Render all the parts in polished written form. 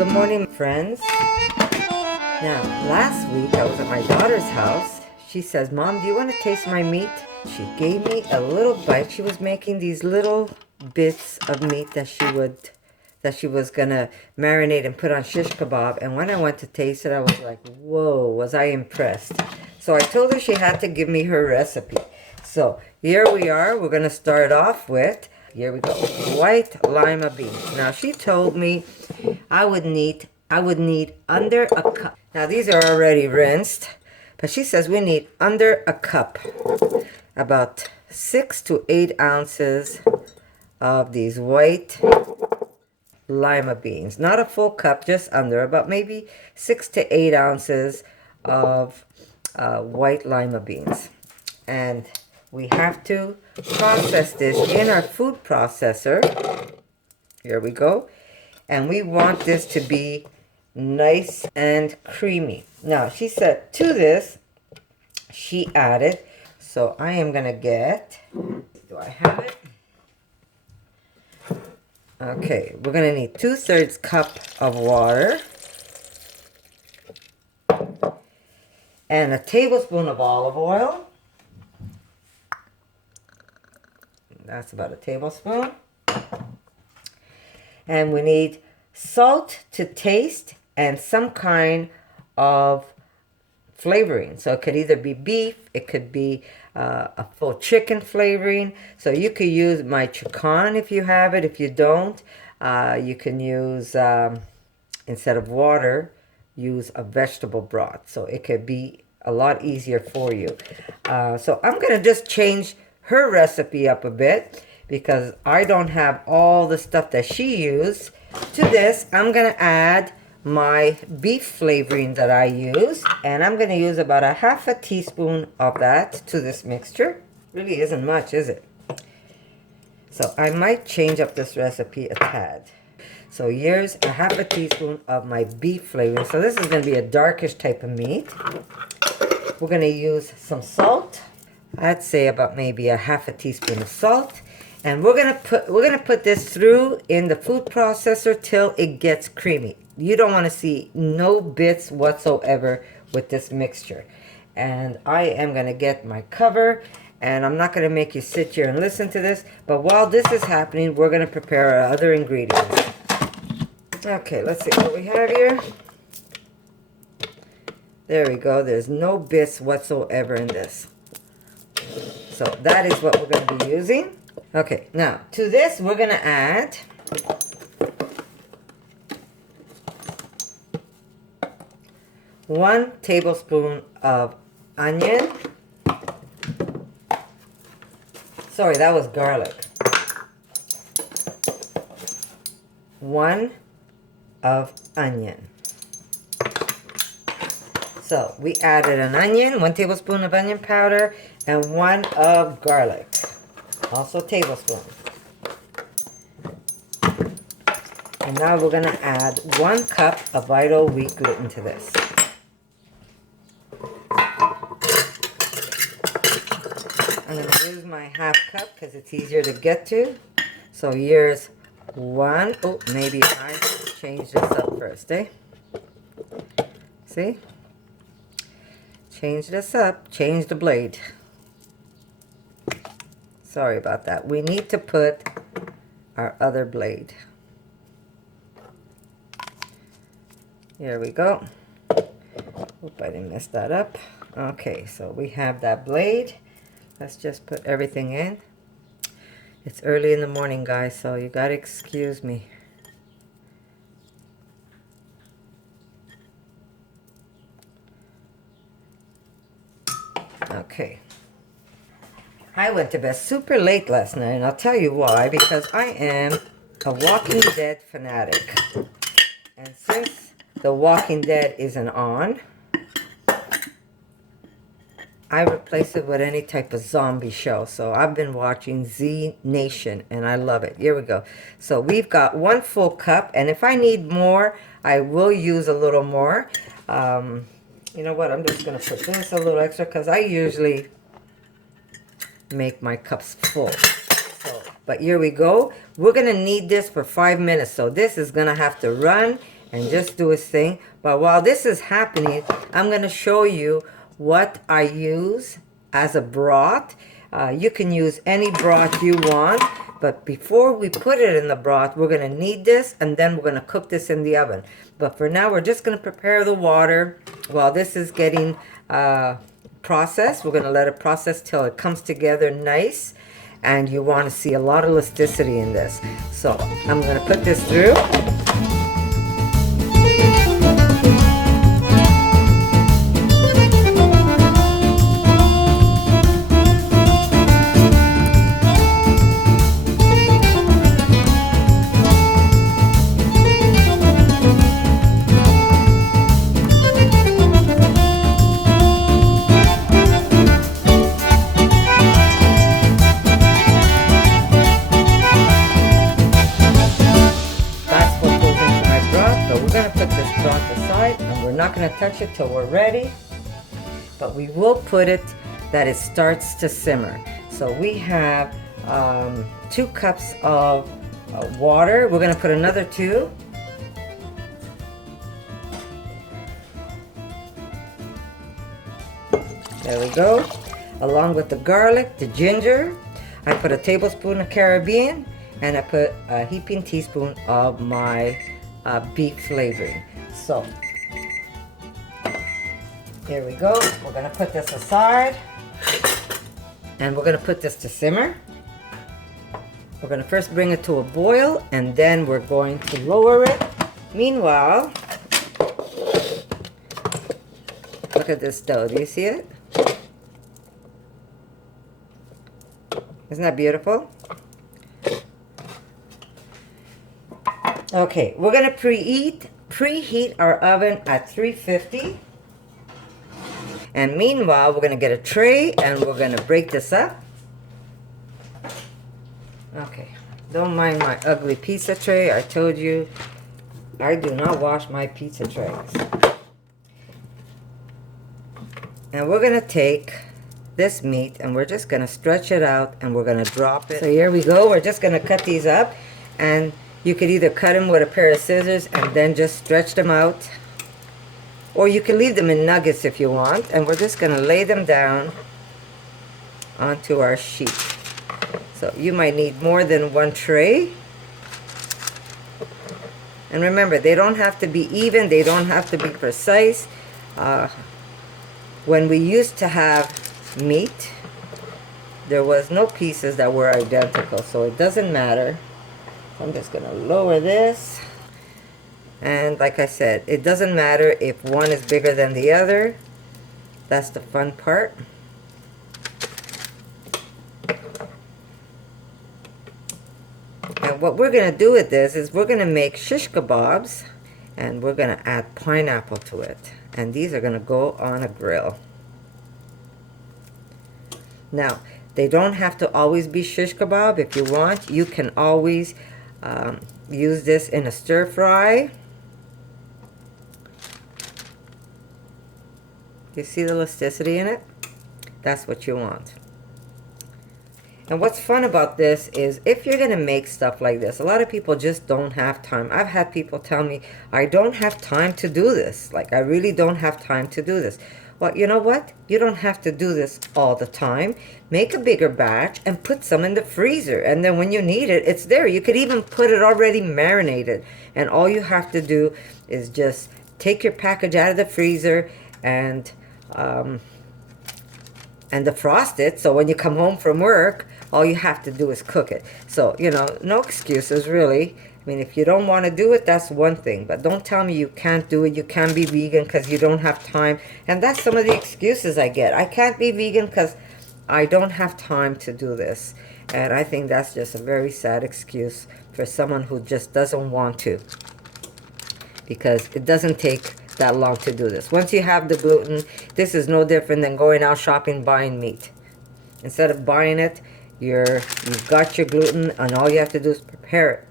Good morning, friends. Now, last week I was at my daughter's house. She says, Mom, do you want to taste my meat? She gave me a little bite. She was making these little bits of meat that she was gonna marinate and put on shish kebab. And when I went to taste it, I was like, whoa, was I impressed. So I told her she had to give me her recipe. So here we are. We're gonna start off with, here we go, white lima beans. Now she told me I would need under a cup. Now these are already rinsed, but she says we need under a cup, about 6 to 8 ounces of these white lima beans. Not a full cup, just under, about maybe 6 to 8 ounces of white lima beans. And we have to process this in our food processor. Here we go. And we want this to be nice and creamy. Now, she said to this, she added, so I am going to get, do I have it? Okay, we're going to need 2/3 cup of water and a tablespoon of olive oil. That's about a tablespoon. And we need salt to taste and some kind of flavoring. So it could either be beef, it could be a full chicken flavoring. So you could use my chicken if you have it. If you don't, you can use, instead of water, use a vegetable broth. So it could be a lot easier for you. So I'm going to just change her recipe up a bit because I don't have all the stuff that she used. To this, I'm going to add my beef flavoring that I use, and I'm going to use about a 1/2 teaspoon of that to this mixture. Really isn't much, is it? So I might change up this recipe a tad. So here's a 1/2 teaspoon of my beef flavoring. So this is going to be a darkish type of meat. We're going to use some salt. I'd say about maybe a 1/2 teaspoon of salt. And we're gonna put this through in the food processor till it gets creamy. You don't want to see no bits whatsoever with this mixture. And I am gonna get my cover, and I'm not gonna make you sit here and listen to this, but while this is happening, we're gonna prepare our other ingredients. Okay, let's see what we have here. There we go. There's no bits whatsoever in this. So that is what we're gonna be using. Okay, now to this we're going to add one tablespoon of onion. Sorry, that was garlic. 1 of onion. So we added an onion, 1 tablespoon of onion powder, and 1 of garlic. Also tablespoon. And now we're going to add 1 cup of Vital wheat gluten to this. I'm going to use my 1/2 cup because it's easier to get to. So here's 1. Oh, maybe I change this up first, eh? See? Change this up. Change the blade. Sorry about that. We need to put our other blade. Here we go. Hope I didn't mess that up. Okay, so we have that blade. Let's just put everything in. It's early in the morning, guys, so you gotta excuse me. Okay. I went to bed super late last night, and I'll tell you why. Because I am a Walking Dead fanatic. And since The Walking Dead isn't on, I replace it with any type of zombie show. So I've been watching Z Nation, and I love it. Here we go. So we've got 1 full cup, and if I need more, I will use a little more. You know what? I'm just going to put this a little extra because I usually make my cups full. So, but here we go. We're going to need this for 5 minutes. So this is going to have to run and just do his thing. But while this is happening, I'm going to show you what I use as a broth. You can use any broth you want, but before we put it in the broth, we're going to knead this, and then we're going to cook this in the oven. But for now, we're just going to prepare the water while this is getting processed. We're going to let it process till it comes together nice, and you want to see a lot of elasticity in this. So I'm going to put this through. Not going to touch it till we're ready, but we will put it that it starts to simmer. So we have 2 cups of water. We're going to put another 2. There we go. Along with the garlic, the ginger. I put a tablespoon of Caribbean, and I put a heaping teaspoon of my beef flavoring. So here we go. We're going to put this aside, and we're going to put this to simmer. We're going to first bring it to a boil, and then we're going to lower it. Meanwhile, look at this dough. Do you see it? Isn't that beautiful? Okay, we're going to preheat our oven at 350. And meanwhile, we're going to get a tray, and we're going to break this up. Okay, don't mind my ugly pizza tray. I told you, I do not wash my pizza trays. And we're going to take this meat, and we're just going to stretch it out, and we're going to drop it. So here we go. We're just going to cut these up, and you could either cut them with a pair of scissors and then just stretch them out, or you can leave them in nuggets if you want. And we're just going to lay them down onto our sheet. So you might need more than one tray. And remember, they don't have to be even. They don't have to be precise. When we used to have meat, there was no pieces that were identical. So it doesn't matter. So I'm just going to lower this. And like I said, it doesn't matter if one is bigger than the other. That's the fun part. And what we're going to do with this is we're going to make shish kebabs, and we're going to add pineapple to it. And these are going to go on a grill. Now, they don't have to always be shish kebab. If you want, you can always use this in a stir fry. You see the elasticity in it? That's what you want. And what's fun about this is if you're going to make stuff like this, a lot of people just don't have time. I've had people tell me, I don't have time to do this. Like, I really don't have time to do this. Well, you know what? You don't have to do this all the time. Make a bigger batch and put some in the freezer. And then when you need it, it's there. You could even put it already marinated. And all you have to do is just take your package out of the freezer and defrost it. So when you come home from work, all you have to do is cook it. So, you know, no excuses really. I mean, if you don't want to do it, that's one thing. But don't tell me you can't do it. You can't be vegan because you don't have time. And that's some of the excuses I get. I can't be vegan because I don't have time to do this. And I think that's just a very sad excuse for someone who just doesn't want to. Because it doesn't take that long to do this. Once you have the gluten, this is no different than going out shopping buying meat. Instead of buying it, you've got your gluten, and all you have to do is prepare it.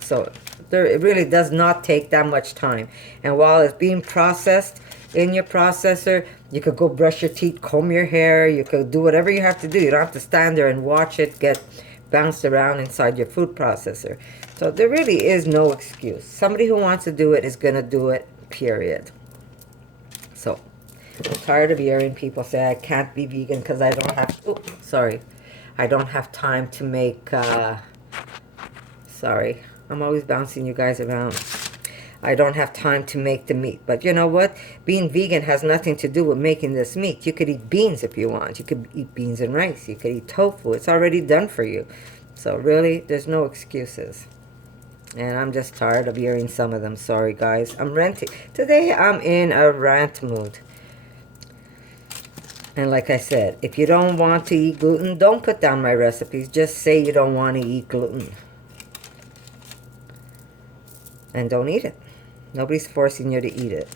So it really does not take that much time. And while it's being processed in your processor, you could go brush your teeth, comb your hair, you could do whatever you have to do. You don't have to stand there and watch it get bounced around inside your food processor. So there really is no excuse. Somebody who wants to do it is going to do it, period. So I'm tired of hearing people say I can't be vegan because I don't have, oops, sorry, I don't have time to make, sorry, I'm always bouncing you guys around. I don't have time to make the meat. But you know what? Being vegan has nothing to do with making this meat. You could eat beans if you want. You could eat beans and rice. You could eat tofu. It's already done for you. So really, there's no excuses. And I'm just tired of hearing some of them. Sorry, guys. I'm ranting. Today, I'm in a rant mood. And like I said, if you don't want to eat gluten, don't put down my recipes. Just say you don't want to eat gluten. And don't eat it. Nobody's forcing you to eat it.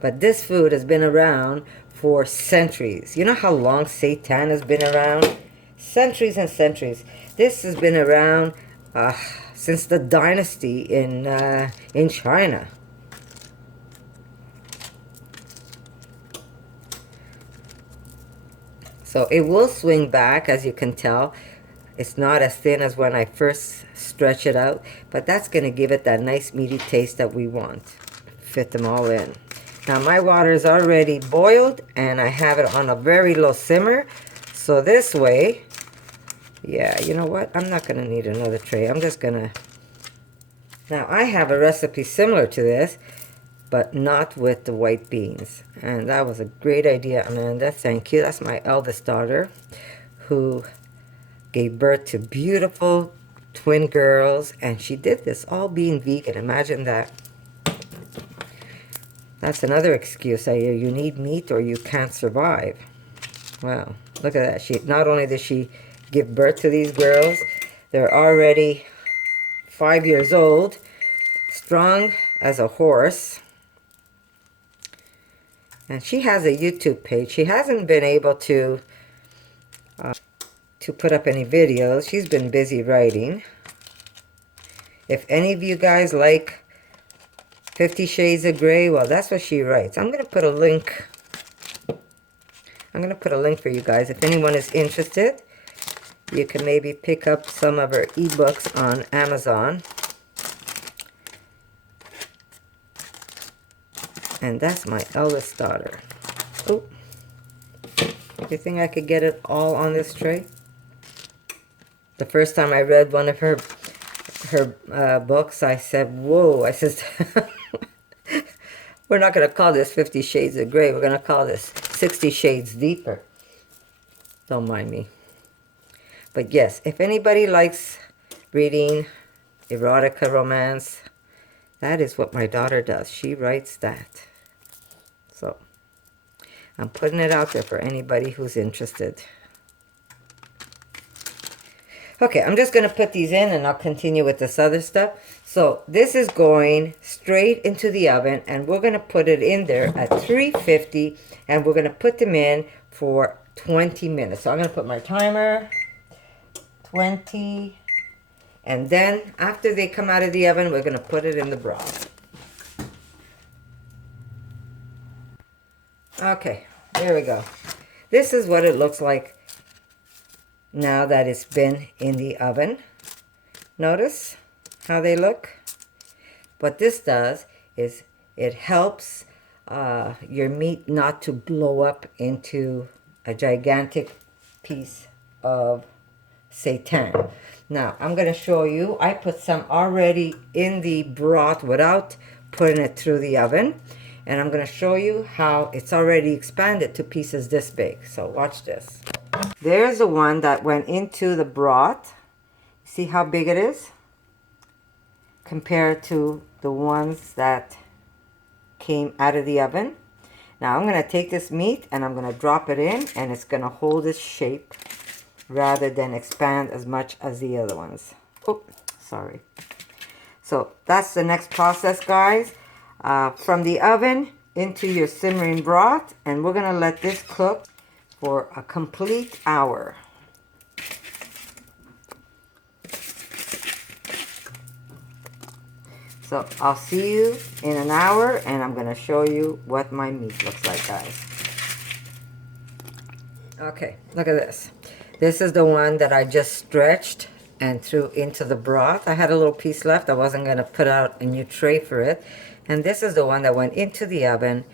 But this food has been around for centuries. You know how long seitan has been around? Centuries and centuries. This has been around since the dynasty in China. So it will swing back, as you can tell. It's not as thin as when I first stretch it out, but that's going to give it that nice meaty taste that we want. Fit them all in. Now my water is already boiled and I have it on a very low simmer. So this way, yeah, you know what? I'm not going to need another tray. I'm just going to... Now I have a recipe similar to this, but not with the white beans. And that was a great idea, Amanda. Thank you. That's my eldest daughter who gave birth to beautiful twin girls, and she did this all being vegan. Imagine that. That's another excuse. Either you need meat or you can't survive. Wow, look at that. She not only did she give birth to these girls, they're already 5 years old, strong as a horse. And she has a YouTube page. She hasn't been able to put up any videos. She's been busy writing. If any of you guys like 50 Shades of Grey, well, that's what she writes. I'm going to put a link. I'm going to put a link for you guys. If anyone is interested, you can maybe pick up some of her ebooks on Amazon. And that's my eldest daughter. Oh, you think I could get it all on this tray? The first time I read one of her books, I said, whoa. I said, we're not going to call this 50 Shades of Grey. We're going to call this 60 Shades Deeper. Don't mind me. But yes, if anybody likes reading erotica romance, that is what my daughter does. She writes that. So I'm putting it out there for anybody who's interested. Okay, I'm just going to put these in and I'll continue with this other stuff. So this is going straight into the oven and we're going to put it in there at 350 and we're going to put them in for 20 minutes. So I'm going to put my timer, 20, and then after they come out of the oven, we're going to put it in the broth. Okay, there we go. This is what it looks like now that it's been in the oven. Notice how they look? What this does is it helps your meat not to blow up into a gigantic piece of seitan. Now, I'm going to show you. I put some already in the broth without putting it through the oven. And I'm going to show you how it's already expanded to pieces this big. So watch this. There's the one that went into the broth. See how big it is? Compared to the ones that came out of the oven. Now I'm going to take this meat and I'm going to drop it in and it's going to hold its shape rather than expand as much as the other ones. Oh, sorry. So that's the next process, guys. From the oven into your simmering broth, and we're going to let this cook for a complete hour. So I'll see you in an hour and I'm going to show you what my meat looks like, guys. Okay, look at this. This is the one that I just stretched and threw into the broth. I had a little piece left. I wasn't going to put out a new tray for it. And this is the one that went into the oven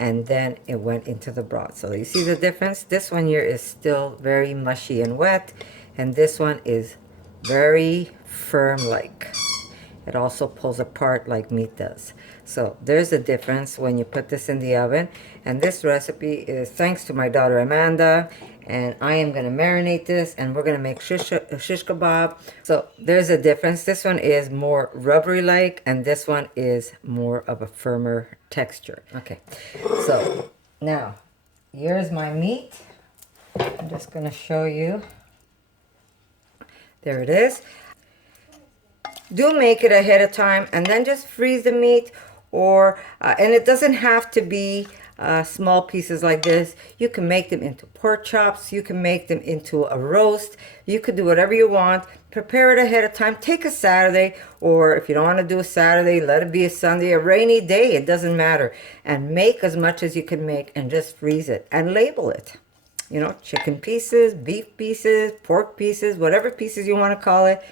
and then it went into the broth. So you see the difference? This one here is still very mushy and wet, and this one is very firm like. It also pulls apart like meat does. So there's a difference when you put this in the oven. And this recipe is thanks to my daughter Amanda. And I am going to marinate this, and we're going to make shish kebab. So there's a difference. This one is more rubbery like, and this one is more of a firmer texture. Okay, so now here's my meat. I'm just going to show you. There it is. Do make it ahead of time and then just freeze the meat, or and it doesn't have to be small pieces like this. You can make them into pork chops. You can make them into a roast. You could do whatever you want. Prepare it ahead of time. Take a Saturday, or if you don't want to do a Saturday, let it be a Sunday, a rainy day. It doesn't matter. And make as much as you can make and just freeze it and label it. You know, chicken pieces, beef pieces, pork pieces, whatever pieces you want to call it.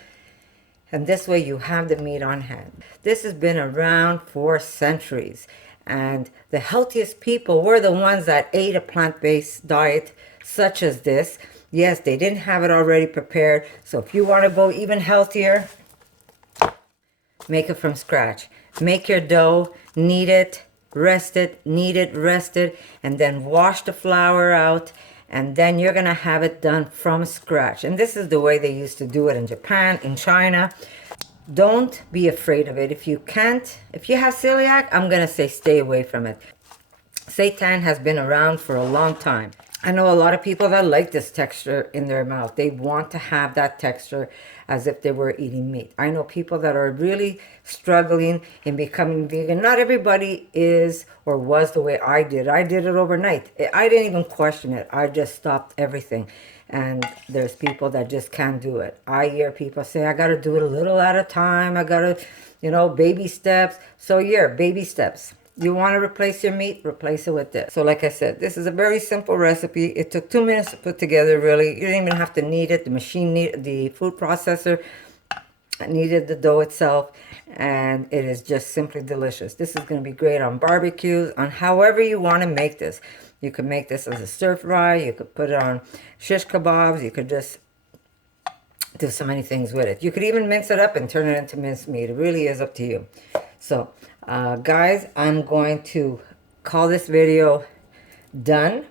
And this way you have the meat on hand. This has been around for centuries. And the healthiest people were the ones that ate a plant-based diet such as this. Yes, they didn't have it already prepared. So if you want to go even healthier, make it from scratch. Make your dough, knead it, rest it, knead it, rest it, and then wash the flour out. And then you're going to have it done from scratch. And this is the way they used to do it in Japan, in China. Don't be afraid of it. If you can't, if you have celiac, I'm going to say stay away from it. Seitan has been around for a long time. I know a lot of people that like this texture in their mouth. They want to have that texture as if they were eating meat. I know people that are really struggling in becoming vegan. Not everybody is or was the way I did. I did it overnight. I didn't even question it. I just stopped everything. And there's people that just can't do it. I hear people say, I got to do it a little at a time. I got to, you know, baby steps. So yeah, baby steps. You want to replace your meat, replace it with this. So like I said, this is a very simple recipe. It took 2 minutes to put together, really. You didn't even have to knead it. The machine, the food processor kneaded the dough itself. And it is just simply delicious. This is going to be great on barbecues, on however you want to make this. You could make this as a stir fry. You could put it on shish kebabs. You could just do so many things with it. You could even mince it up and turn it into minced meat. It really is up to you. So, guys, I'm going to call this video done.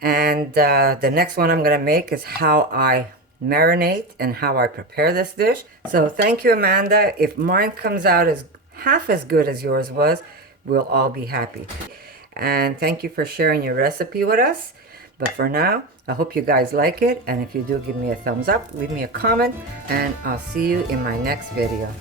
And the next one I'm going to make is how I marinate and how I prepare this dish. So thank you, Amanda. If mine comes out as half as good as yours was, we'll all be happy. And thank you for sharing your recipe with us. But for now, I hope you guys like it. And if you do, give me a thumbs up, leave me a comment, and I'll see you in my next video.